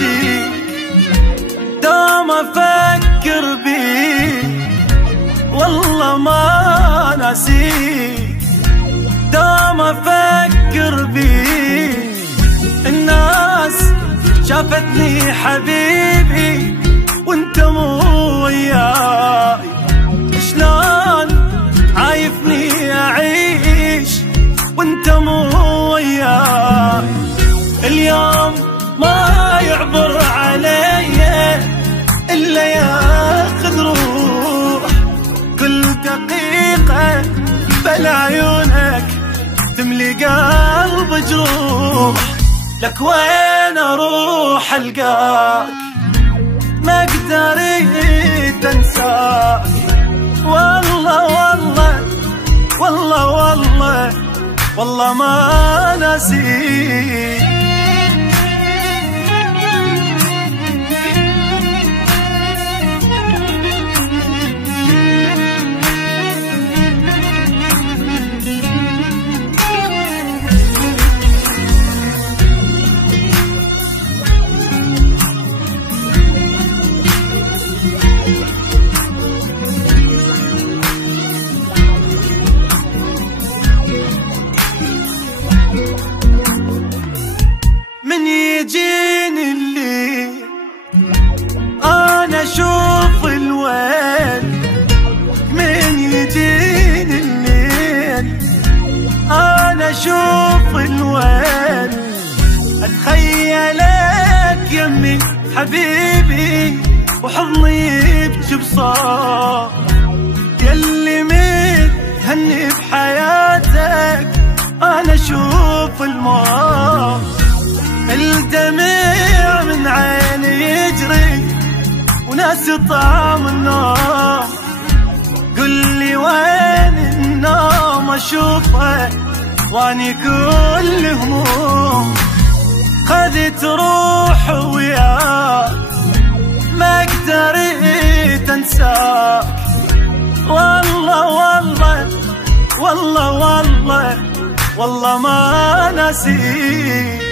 ناسيك، دوم افكر بيك والله ما ناسيك، دوم افكر بيك. الناس شافتني حبيبي وانت مو وياي، شلون عايفني اعيش وانت مو وياي. اليوم ما يعبر علي الا ياخذ روح، كل دقيقة بلا عيونك تملي قلب جروح. لك وين اروح القاك ما قدرت انساك، والله والله والله والله والله ما ناسيك. من يجيني الليل أنا أشوف الويل، من يجيني الليل أنا أشوف الويل. أتخيلك يمي حبيبي وحضني بجبصار، يلي متهني بحياتك أنا أشوف الموت. الدمع من عيني يجري وناسي طعم النوم، قل لي وين النوم اشوفه واني كل هموم. خذت روح وياك ما قدرت انساك، والله والله والله والله والله ما ناسيك.